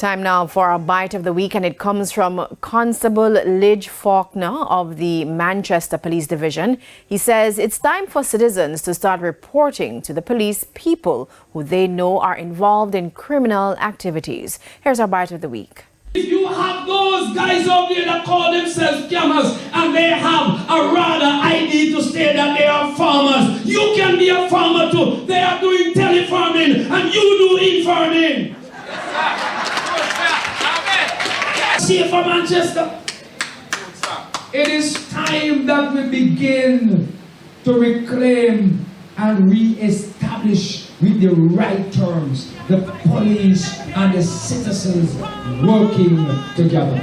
Time now for our bite of the week, and it comes from Constable Lidge Faulkner of the Manchester Police Division. He says it's time for citizens to start reporting to the police people who they know are involved in criminal activities. Here's our bite of the week. If you have those guys out there that call themselves scammers and they have a rather ID to say that they are farmers, you can be a farmer too. They are doing tele-forming and you do informing. See for Manchester. It is time that we begin to reclaim and re-establish with the right terms the police and the citizens working together.